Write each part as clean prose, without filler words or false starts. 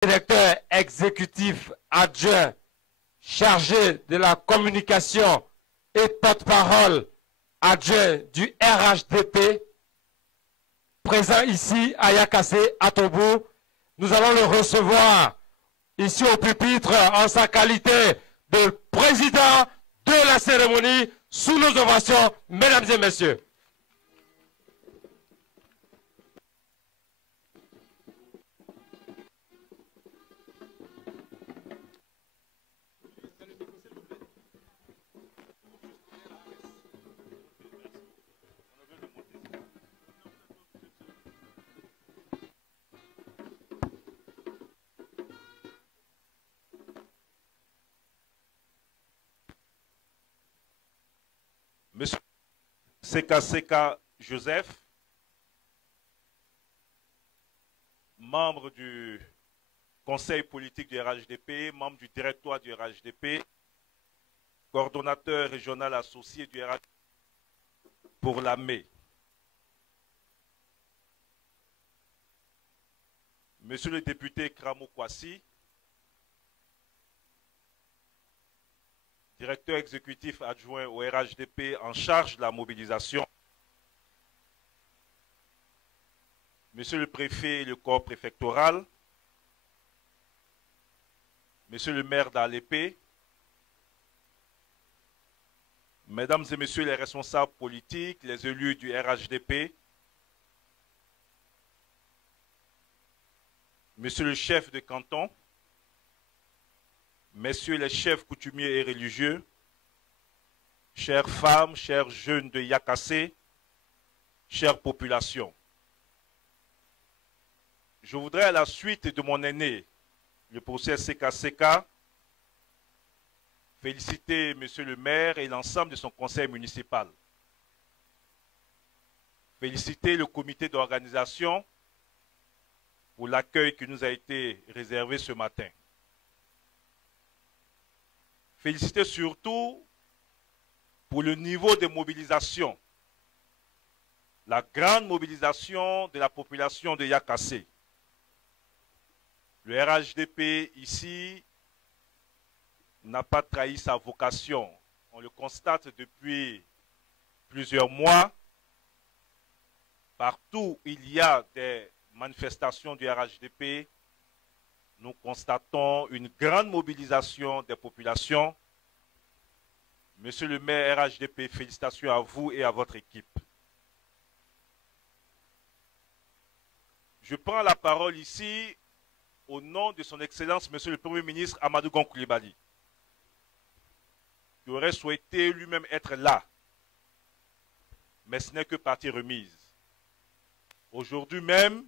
Directeur exécutif adjoint chargé de la communication et porte-parole adjoint du RHDP, présent ici à Yakassé, à Tobo. Nous allons le recevoir ici au pupitre en sa qualité de président de la cérémonie sous nos ovations, mesdames et messieurs. Monsieur Seka Joseph, membre du conseil politique du RHDP, membre du directoire du RHDP, coordonnateur régional associé du RHDP pour la mai. Monsieur le député Kramo Kwasi, directeur exécutif adjoint au RHDP en charge de la mobilisation. Monsieur le préfet et le corps préfectoral, Monsieur le maire d'Alépé, Mesdames et Messieurs les responsables politiques, les élus du RHDP, Monsieur le chef de canton, Messieurs les chefs coutumiers et religieux, chères femmes, chers jeunes de Yakassé, chère population. Je voudrais, à la suite de mon aîné, le professeur Seka, féliciter Monsieur le maire et l'ensemble de son conseil municipal. Féliciter le comité d'organisation pour l'accueil qui nous a été réservé ce matin. Féliciter surtout pour le niveau de mobilisation, la grande mobilisation de la population de Yakassé. Le RHDP ici n'a pas trahi sa vocation. On le constate depuis plusieurs mois. Partout où il y a des manifestations du RHDP, nous constatons une grande mobilisation des populations. Monsieur le maire RHDP, félicitations à vous et à votre équipe. Je prends la parole ici au nom de son Excellence, Monsieur le Premier ministre Amadou Gon Coulibaly, qui aurait souhaité lui-même être là, mais ce n'est que partie remise. Aujourd'hui même,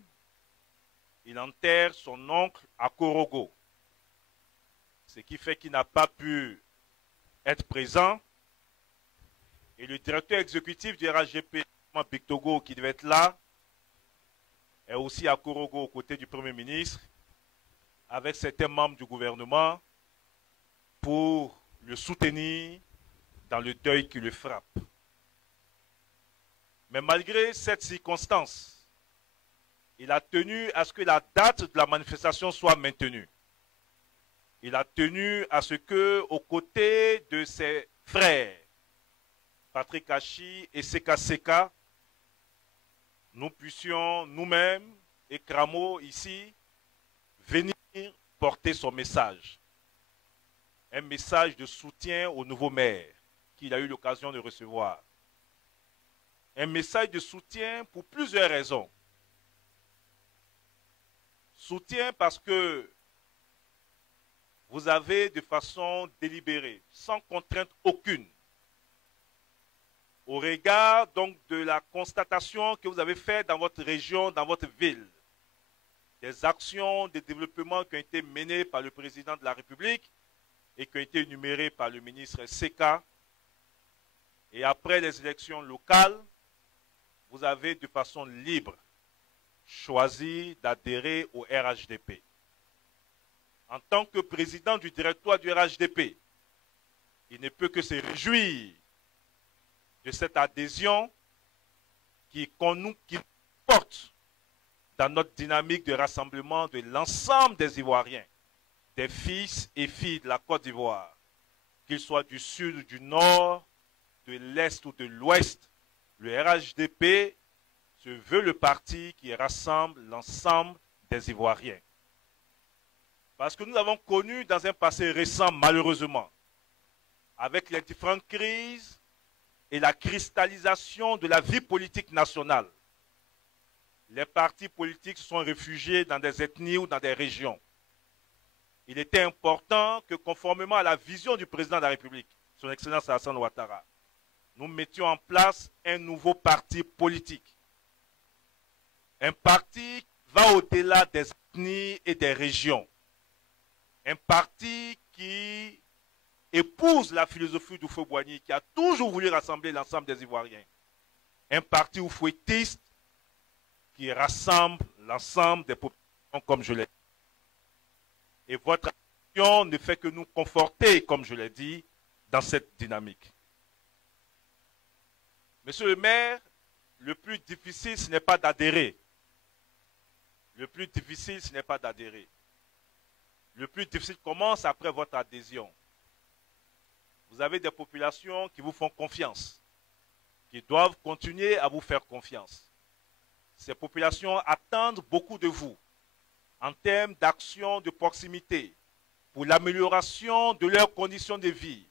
il enterre son oncle à Korogo, ce qui fait qu'il n'a pas pu être présent. Et le directeur exécutif du RHDP, Bictogo, qui devait être là, est aussi à Korogo aux côtés du Premier ministre, avec certains membres du gouvernement, pour le soutenir dans le deuil qui le frappe. Mais malgré cette circonstance, il a tenu à ce que la date de la manifestation soit maintenue. Il a tenu à ce que, aux côtés de ses frères, Patrick Hachi et Seka, nous puissions nous-mêmes et Kramo ici venir porter son message. Un message de soutien au nouveau maire qu'il a eu l'occasion de recevoir. Un message de soutien pour plusieurs raisons. Soutien parce que vous avez de façon délibérée, sans contrainte aucune, au regard donc de la constatation que vous avez faite dans votre région, dans votre ville, des actions de développement qui ont été menées par le président de la République et qui ont été énumérées par le ministre Seka. Et après les élections locales, vous avez de façon libre choisi d'adhérer au RHDP. En tant que président du directoire du RHDP, il ne peut que se réjouir de cette adhésion qui nous porte dans notre dynamique de rassemblement de l'ensemble des Ivoiriens, des fils et filles de la Côte d'Ivoire, qu'ils soient du sud ou du nord, de l'est ou de l'ouest. Le RHDP se veut le parti qui rassemble l'ensemble des Ivoiriens. Parce que nous avons connu dans un passé récent, malheureusement, avec les différentes crises et la cristallisation de la vie politique nationale, les partis politiques se sont réfugiés dans des ethnies ou dans des régions. Il était important que, conformément à la vision du président de la République, son Excellence Alassane Ouattara, nous mettions en place un nouveau parti politique. Un parti qui va au-delà des ethnies et des régions. Un parti qui épouse la philosophie d'Houphouët-Boigny, qui a toujours voulu rassembler l'ensemble des Ivoiriens. Un parti oufouettiste qui rassemble l'ensemble des populations, comme je l'ai dit. Et votre action ne fait que nous conforter, comme je l'ai dit, dans cette dynamique. Monsieur le maire, le plus difficile, ce n'est pas d'adhérer. Le plus difficile, ce n'est pas d'adhérer. Le plus difficile commence après votre adhésion. Vous avez des populations qui vous font confiance, qui doivent continuer à vous faire confiance. Ces populations attendent beaucoup de vous en termes d'action de proximité pour l'amélioration de leurs conditions de vie,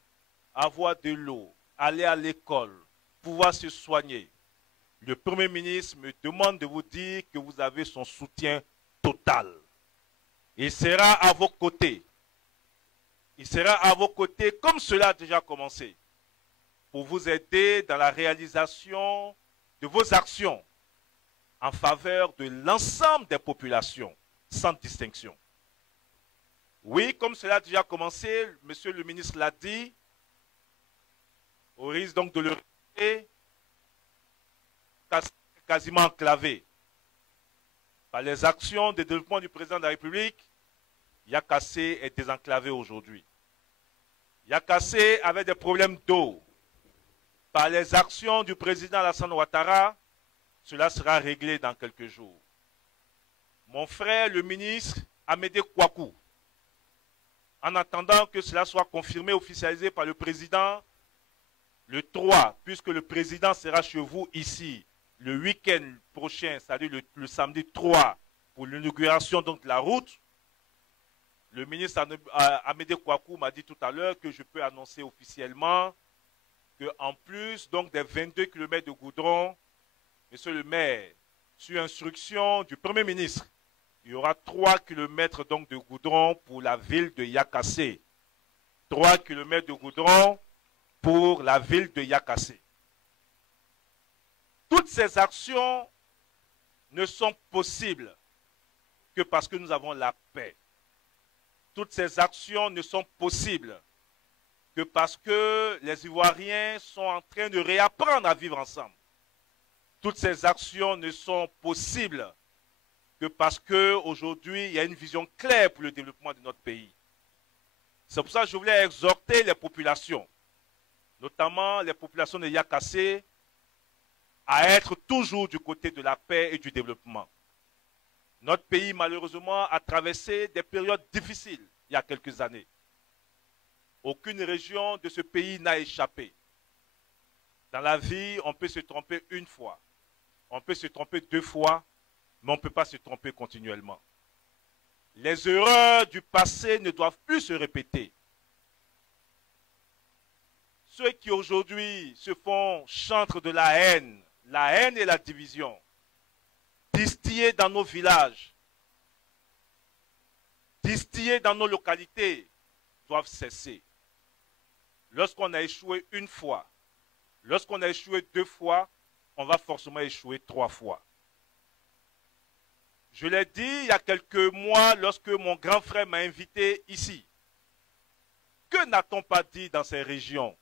avoir de l'eau, aller à l'école, pouvoir se soigner. Le Premier ministre me demande de vous dire que vous avez son soutien total. Il sera à vos côtés. Il sera à vos côtés comme cela a déjà commencé pour vous aider dans la réalisation de vos actions en faveur de l'ensemble des populations, sans distinction. Oui, comme cela a déjà commencé, monsieur le ministre l'a dit, au risque donc de le répéter, quasiment enclavé par les actions de développement du président de la République. Yakassé est désenclavé aujourd'hui. Yakassé avait des problèmes d'eau. Par les actions du président Alassane Ouattara, cela sera réglé dans quelques jours. Mon frère, le ministre Amédée Kouakou, en attendant que cela soit confirmé, officialisé par le président le 3, puisque le président sera chez vous ici le week-end prochain, c'est-à-dire le samedi 3, pour l'inauguration de la route. Le ministre Amédée Kouakou m'a dit tout à l'heure que je peux annoncer officiellement qu'en plus donc, des 22 km de goudron, monsieur le maire, sur instruction du Premier ministre, il y aura 3 km donc, de goudron pour la ville de Yakassé. 3 km de goudron pour la ville de Yakassé. Toutes ces actions ne sont possibles que parce que nous avons la paix. Toutes ces actions ne sont possibles que parce que les Ivoiriens sont en train de réapprendre à vivre ensemble. Toutes ces actions ne sont possibles que parce qu'aujourd'hui, il y a une vision claire pour le développement de notre pays. C'est pour ça que je voulais exhorter les populations, notamment les populations de Yakassé, à être toujours du côté de la paix et du développement. Notre pays, malheureusement, a traversé des périodes difficiles il y a quelques années. Aucune région de ce pays n'a échappé. Dans la vie, on peut se tromper une fois, on peut se tromper 2 fois, mais on ne peut pas se tromper continuellement. Les erreurs du passé ne doivent plus se répéter. Ceux qui aujourd'hui se font chantres de la haine et la division, distillés dans nos villages, distillés dans nos localités, doivent cesser. Lorsqu'on a échoué une fois, lorsqu'on a échoué 2 fois, on va forcément échouer 3 fois. Je l'ai dit il y a quelques mois lorsque mon grand frère m'a invité ici. Que n'a-t-on pas dit dans ces régions?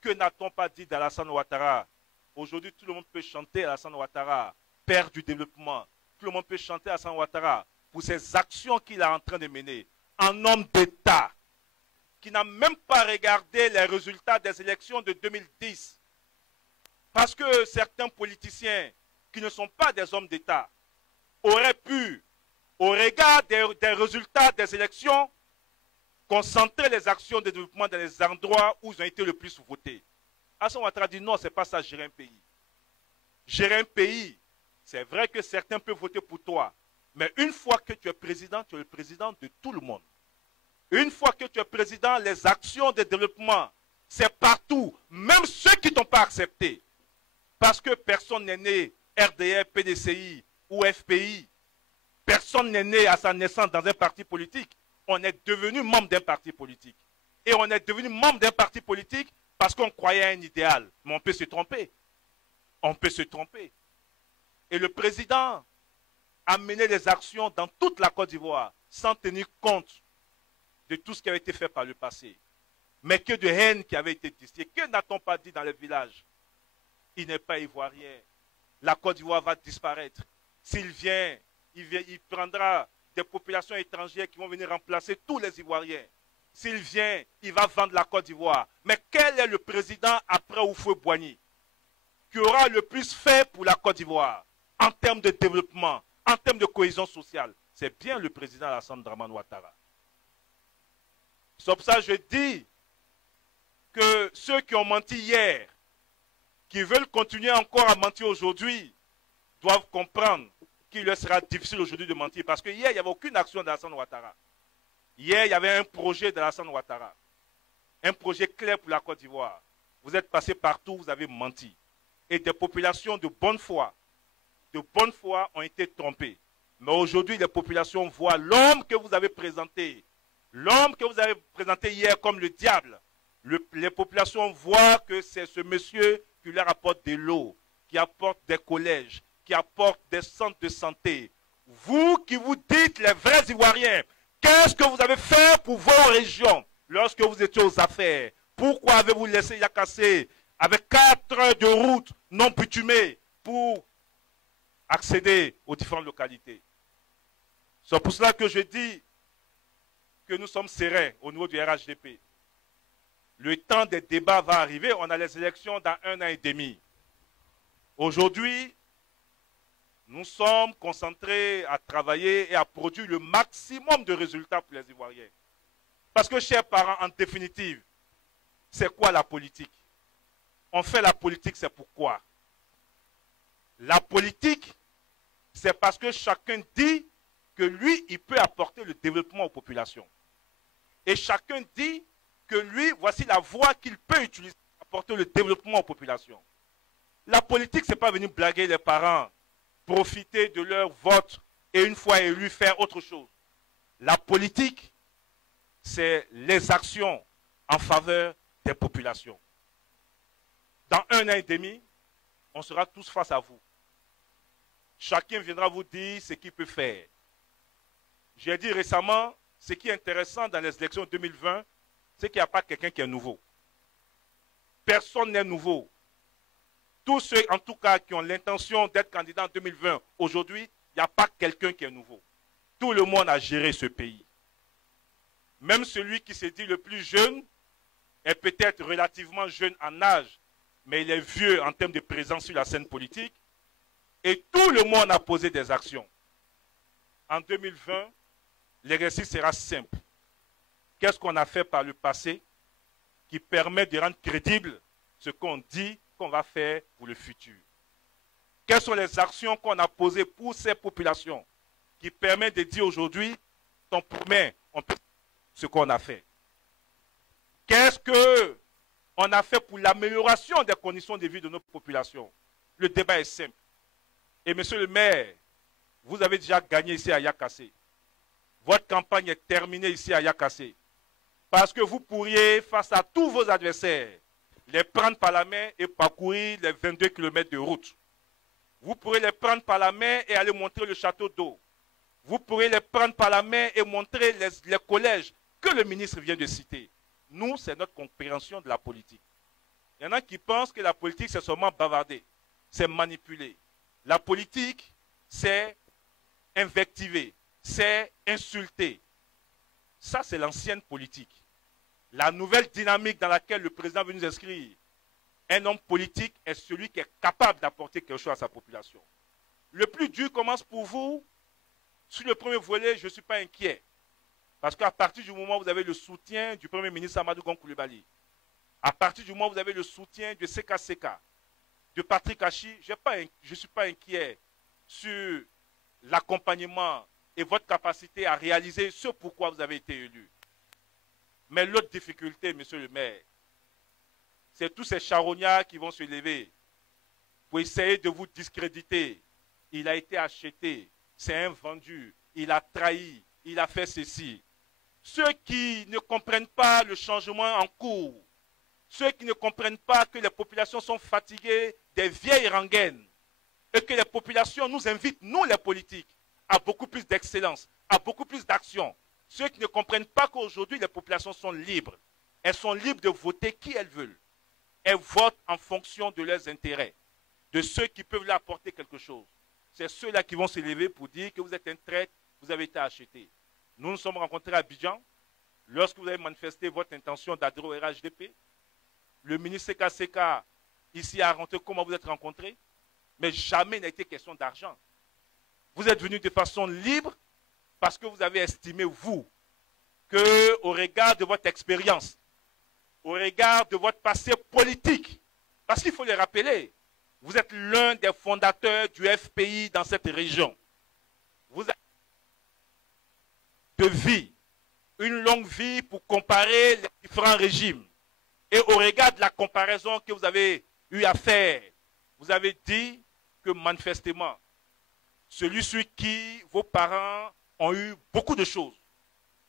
Que n'a-t-on pas dit d'Alassane Ouattara? Aujourd'hui, tout le monde peut chanter Alassane Ouattara, père du développement. Tout le monde peut chanter Alassane Ouattara pour ces actions qu'il est en train de mener. Un homme d'État qui n'a même pas regardé les résultats des élections de 2010. Parce que certains politiciens qui ne sont pas des hommes d'État aurait pu, au regard des résultats des élections, concentrer les actions de développement dans les endroits où ils ont été le plus votés. Alassane Ouattara dit non, ce n'est pas ça, gérer un pays. Gérer un pays, c'est vrai que certains peuvent voter pour toi, mais une fois que tu es le président de tout le monde. Une fois que tu es président, les actions de développement, c'est partout, même ceux qui ne t'ont pas accepté. Parce que personne n'est né RDR, PDCI ou FPI. Personne n'est né à sa naissance dans un parti politique. On est devenu membre d'un parti politique. Et on est devenu membre d'un parti politique parce qu'on croyait à un idéal. Mais on peut se tromper. On peut se tromper. Et le président a mené des actions dans toute la Côte d'Ivoire sans tenir compte de tout ce qui avait été fait par le passé. Mais que de haine qui avait été distillée. Que n'a-t-on pas dit dans les villages? Il n'est pas ivoirien. La Côte d'Ivoire va disparaître. S'il vient, il prendra des populations étrangères qui vont venir remplacer tous les Ivoiriens. S'il vient, il va vendre la Côte d'Ivoire. Mais quel est le président après Houphouët-Boigny qui aura le plus fait pour la Côte d'Ivoire en termes de développement, en termes de cohésion sociale? C'est bien le président Alassane Dramane Ouattara. C'est pour ça que je dis que ceux qui ont menti hier, qui veulent continuer encore à mentir aujourd'hui, doivent comprendre qu'il leur sera difficile aujourd'hui de mentir. Parce que hier, il n'y avait aucune action d'Alassane Ouattara. Hier, il y avait un projet d'Alassane Ouattara. Un projet clair pour la Côte d'Ivoire. Vous êtes passé partout, vous avez menti. Et des populations de bonne foi ont été trompées. Mais aujourd'hui, les populations voient l'homme que vous avez présenté. L'homme que vous avez présenté hier comme le diable. Les populations voient que c'est ce monsieur qui leur apporte de l'eau, qui apporte des collèges, qui apporte des centres de santé. Vous qui vous dites les vrais Ivoiriens, qu'est-ce que vous avez fait pour vos régions lorsque vous étiez aux affaires? Pourquoi avez-vous laissé Yakassé avec 4 heures de route non bitumée pour accéder aux différentes localités? C'est pour cela que je dis que nous sommes sereins au niveau du RHDP. Le temps des débats va arriver. On a les élections dans 1 an et demi. Aujourd'hui, nous sommes concentrés à travailler et à produire le maximum de résultats pour les Ivoiriens. Parce que, chers parents, en définitive, c'est quoi la politique? On fait la politique, c'est pourquoi? La politique, c'est parce que chacun dit que lui, il peut apporter le développement aux populations. Et chacun dit que lui, voici la voie qu'il peut utiliser pour apporter le développement aux populations. La politique, ce n'est pas venir blaguer les parents, profiter de leur vote et une fois élu, faire autre chose. La politique, c'est les actions en faveur des populations. Dans 1 an et demi, on sera tous face à vous. Chacun viendra vous dire ce qu'il peut faire. J'ai dit récemment, ce qui est intéressant dans les élections 2020, c'est qu'il n'y a pas quelqu'un qui est nouveau. Personne n'est nouveau. Tous ceux, en tout cas, qui ont l'intention d'être candidats en 2020, aujourd'hui, il n'y a pas quelqu'un qui est nouveau. Tout le monde a géré ce pays. Même celui qui se dit le plus jeune est peut-être relativement jeune en âge, mais il est vieux en termes de présence sur la scène politique. Et tout le monde a posé des actions. En 2020, l'exercice sera simple. Qu'est-ce qu'on a fait par le passé qui permet de rendre crédible ce qu'on dit qu'on va faire pour le futur? Quelles sont les actions qu'on a posées pour ces populations qui permettent de dire aujourd'hui, on peut ce qu'on a fait? Qu'est-ce qu'on a fait pour l'amélioration des conditions de vie de nos populations? Le débat est simple. Et monsieur le maire, vous avez déjà gagné ici à Yakassé. Votre campagne est terminée ici à Yakassé. Parce que vous pourriez, face à tous vos adversaires, les prendre par la main et parcourir les 22 km de route. Vous pourrez les prendre par la main et aller montrer le château d'eau. Vous pourrez les prendre par la main et montrer les collèges que le ministre vient de citer. Nous, c'est notre compréhension de la politique. Il y en a qui pensent que la politique, c'est seulement bavarder, c'est manipuler. La politique, c'est invectiver, c'est insulter. Ça, c'est l'ancienne politique. La nouvelle dynamique dans laquelle le président veut nous inscrire, un homme politique est celui qui est capable d'apporter quelque chose à sa population. Le plus dur commence pour vous Sur le premier volet, je ne suis pas inquiet. Parce qu'à partir du moment où vous avez le soutien du Premier ministre Amadou Gon Coulibaly, à partir du moment où vous avez le soutien de CKCK, de Patrick Hachi, je ne suis pas inquiet sur l'accompagnement et votre capacité à réaliser ce pourquoi vous avez été élu. Mais l'autre difficulté, monsieur le maire, c'est tous ces charognards qui vont se lever pour essayer de vous discréditer. Il a été acheté, c'est un vendu, il a trahi, il a fait ceci. Ceux qui ne comprennent pas le changement en cours, ceux qui ne comprennent pas que les populations sont fatiguées des vieilles rengaines et que les populations nous invitent, nous les politiques, à beaucoup plus d'excellence, à beaucoup plus d'action. Ceux qui ne comprennent pas qu'aujourd'hui les populations sont libres. Elles sont libres de voter qui elles veulent. Elles votent en fonction de leurs intérêts, de ceux qui peuvent leur apporter quelque chose. C'est ceux-là qui vont se lever pour dire que vous êtes un traître, vous avez été acheté. Nous nous sommes rencontrés à Abidjan, lorsque vous avez manifesté votre intention d'adhérer au RHDP. Le ministre CKCK ici a rencontré comment vous êtes rencontrés, mais jamais il n'a été question d'argent. Vous êtes venus de façon libre parce que vous avez estimé, vous, qu'au regard de votre expérience, au regard de votre passé politique, parce qu'il faut le rappeler, vous êtes l'un des fondateurs du FPI dans cette région. Vous avez de vie, une longue vie pour comparer les différents régimes. Et au regard de la comparaison que vous avez eu à faire, vous avez dit que manifestement, celui sur qui vos parents ont eu beaucoup de choses,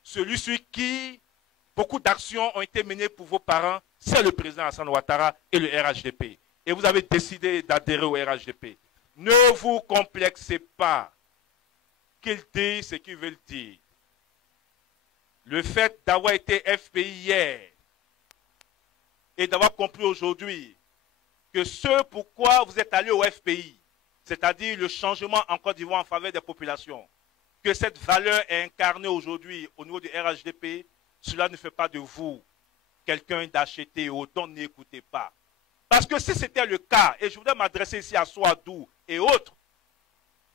celui sur qui beaucoup d'actions ont été menées pour vos parents, c'est le président Alassane Ouattara et le RHDP. Et vous avez décidé d'adhérer au RHDP. Ne vous complexez pas qu'ils disent ce qu'ils veulent dire. Le fait d'avoir été FPI hier et d'avoir compris aujourd'hui que ce pourquoi vous êtes allé au FPI, c'est-à-dire le changement en Côte d'Ivoire en faveur des populations, que cette valeur est incarnée aujourd'hui au niveau du RHDP, cela ne fait pas de vous quelqu'un d'acheté ou dont n'écoutez pas. Parce que si c'était le cas, et je voudrais m'adresser ici à Souadou et autres,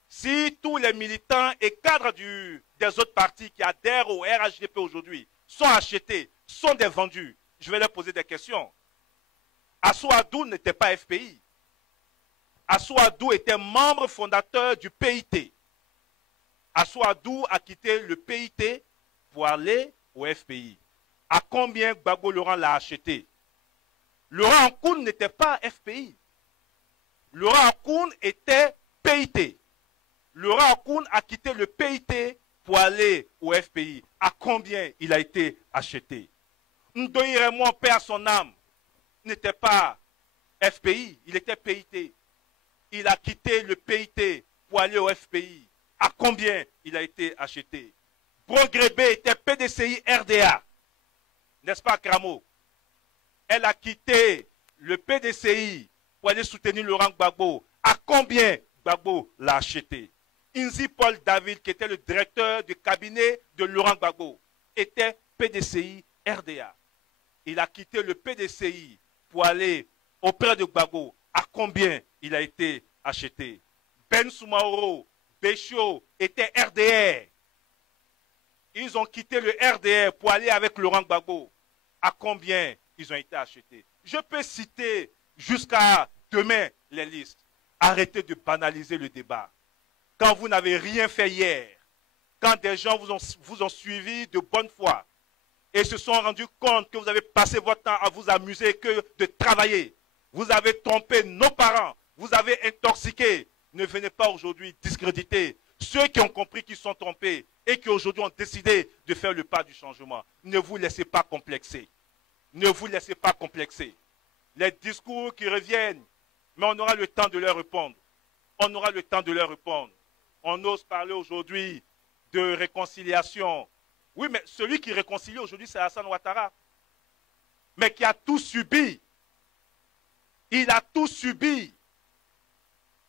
si tous les militants et cadres des autres partis qui adhèrent au RHDP aujourd'hui sont achetés, sont des vendus, je vais leur poser des questions. Assouadou n'était pas FPI. Assouadou était membre fondateur du PIT. Assouadou a quitté le PIT pour aller au FPI. À combien Gbagbo Laurent l'a acheté? Laurent Nkoun n'était pas FPI. Laurent Nkoun était PIT. Laurent Nkoun a quitté le PIT pour aller au FPI. À combien il a été acheté? Ndoye Raymond, paix à son âme, n'était pas FPI, il était PIT. Il a quitté le PIT pour aller au FPI. À combien il a été acheté? Brogrébé était PDCI RDA. N'est-ce pas, Kramo? Elle a quitté le PDCI pour aller soutenir Laurent Gbagbo. À combien Gbagbo l'a acheté? Inzi Paul David, qui était le directeur du cabinet de Laurent Gbagbo, était PDCI RDA. Il a quitté le PDCI pour aller auprès de Gbagbo. À combien il a été acheté? Ben Soumaoro, Béchio était RDR. Ils ont quitté le RDR pour aller avec Laurent Gbagbo. À combien ils ont été achetés? Je peux citer jusqu'à demain les listes. Arrêtez de banaliser le débat. Quand vous n'avez rien fait hier, quand des gens vous ont suivi de bonne foi et se sont rendus compte que vous avez passé votre temps à vous amuser que de travailler, vous avez trompé nos parents, vous avez intoxiqué. Ne venez pas aujourd'hui discréditer ceux qui ont compris qu'ils sont trompés et qui aujourd'hui ont décidé de faire le pas du changement. Ne vous laissez pas complexer. Ne vous laissez pas complexer. Les discours qui reviennent, mais on aura le temps de leur répondre. On aura le temps de leur répondre. On ose parler aujourd'hui de réconciliation. Oui, mais celui qui réconcilie aujourd'hui, c'est Alassane Ouattara. Mais qui a tout subi. Il a tout subi.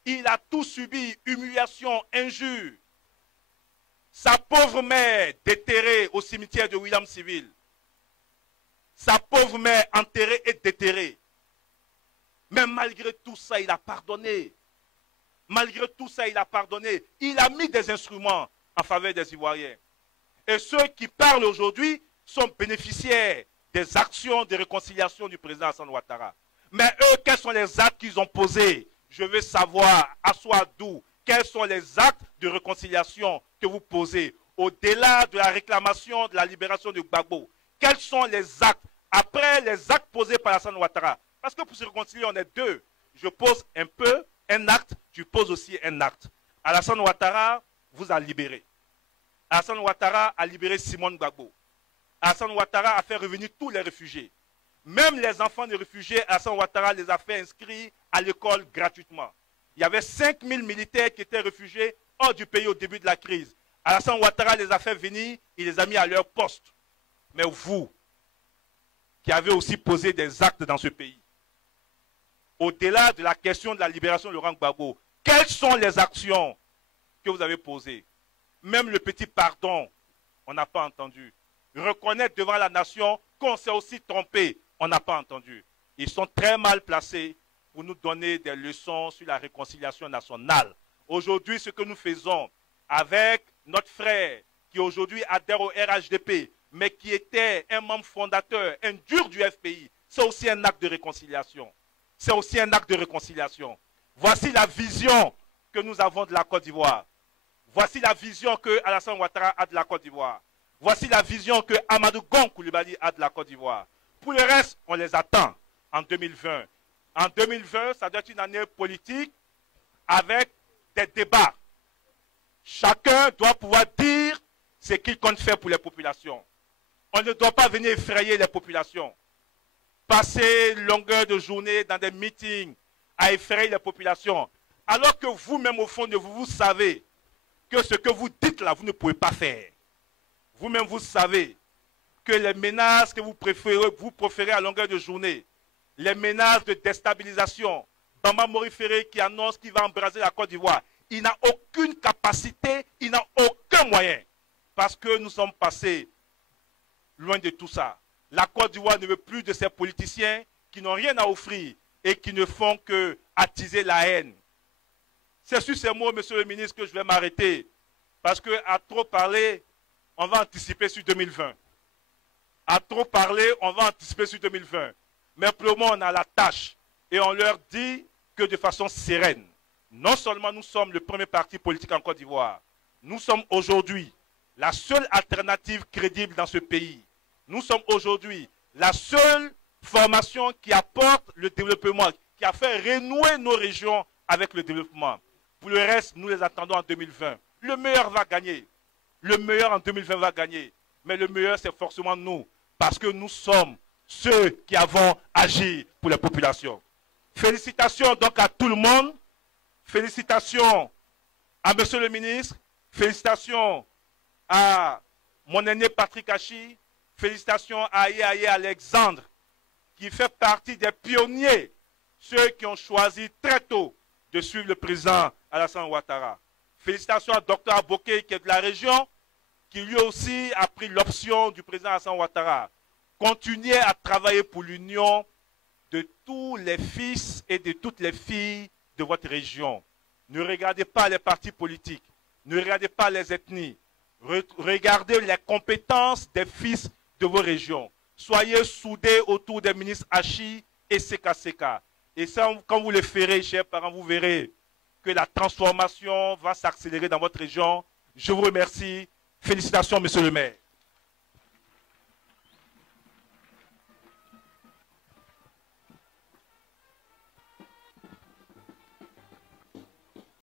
Il a tout subi. Humiliation, injure. Sa pauvre mère déterrée au cimetière de William Civil. Sa pauvre mère enterrée et déterrée. Mais malgré tout ça, il a pardonné. Malgré tout ça, il a pardonné. Il a mis des instruments en faveur des Ivoiriens. Et ceux qui parlent aujourd'hui sont bénéficiaires des actions de réconciliation du président Alassane Ouattara. Mais eux, quels sont les actes qu'ils ont posés? Je veux savoir, à Souadou, quels sont les actes de réconciliation que vous posez au-delà de la réclamation de la libération de Gbagbo? Quels sont les actes, après les actes posés par Alassane Ouattara? Parce que pour se réconcilier, on est deux. Je pose un acte, tu poses aussi un acte. Alassane Ouattara vous a libéré. Alassane Ouattara a libéré Simone Gbagbo. Alassane Ouattara a fait revenir tous les réfugiés. Même les enfants des réfugiés, Alassane Ouattara les a fait inscrire à l'école gratuitement. Il y avait 5000 militaires qui étaient réfugiés hors du pays au début de la crise. Alassane Ouattara les a fait venir, il les a mis à leur poste. Mais vous, qui avez aussi posé des actes dans ce pays, au-delà de la question de la libération de Laurent Gbagbo, quelles sont les actions que vous avez posées? Même le petit pardon, on n'a pas entendu. Reconnaître devant la nation qu'on s'est aussi trompé, on n'a pas entendu. Ils sont très mal placés pour nous donner des leçons sur la réconciliation nationale. Aujourd'hui, ce que nous faisons avec notre frère qui aujourd'hui adhère au RHDP, mais qui était un membre fondateur, un dur du FPI, c'est aussi un acte de réconciliation. C'est aussi un acte de réconciliation. Voici la vision que nous avons de la Côte d'Ivoire. Voici la vision que Alassane Ouattara a de la Côte d'Ivoire. Voici la vision que Amadou Gon Coulibaly a de la Côte d'Ivoire. Pour le reste, on les attend en 2020. En 2020, ça doit être une année politique avec des débats. Chacun doit pouvoir dire ce qu'il compte faire pour les populations. On ne doit pas venir effrayer les populations. Passer longueur de journée dans des meetings à effrayer les populations. Alors que vous-même, au fond de vous, vous savez que ce que vous dites là, vous ne pouvez pas faire. Vous-même, vous savez que les menaces que vous préférez à longueur de journée, les menaces de déstabilisation, Bamba Morifere qui annonce qu'il va embraser la Côte d'Ivoire, il n'a aucune capacité, il n'a aucun moyen. Parce que nous sommes passés loin de tout ça. La Côte d'Ivoire ne veut plus de ces politiciens qui n'ont rien à offrir et qui ne font que attiser la haine. C'est sur ces mots, monsieur le ministre, que je vais m'arrêter. Parce qu'à trop parler, on va anticiper sur 2020. À trop parler, on va anticiper sur 2020. Mais pour le moment, on a la tâche. Et on leur dit que de façon sereine, non seulement nous sommes le premier parti politique en Côte d'Ivoire, nous sommes aujourd'hui la seule alternative crédible dans ce pays. Nous sommes aujourd'hui la seule formation qui apporte le développement, qui a fait renouer nos régions avec le développement. Pour le reste, nous les attendons en 2020. Le meilleur va gagner. Le meilleur en 2020 va gagner. Mais le meilleur, c'est forcément nous. Parce que nous sommes ceux qui avons agi pour la population. Félicitations donc à tout le monde. Félicitations à monsieur le ministre. Félicitations à mon aîné Patrick Hachi. Félicitations à Yahya Alexandre, qui fait partie des pionniers, ceux qui ont choisi très tôt de suivre le président Alassane Ouattara. Félicitations à Dr Aboké, qui est de la région, qui lui aussi a pris l'option du président Alassane Ouattara. Continuez à travailler pour l'union de tous les fils et de toutes les filles de votre région. Ne regardez pas les partis politiques, ne regardez pas les ethnies, regardez les compétences des fils de vos régions. Soyez soudés autour des ministres Hachi et Seka Seka. Et ça, quand vous le ferez, chers parents, vous verrez que la transformation va s'accélérer dans votre région. Je vous remercie. Félicitations, monsieur le maire.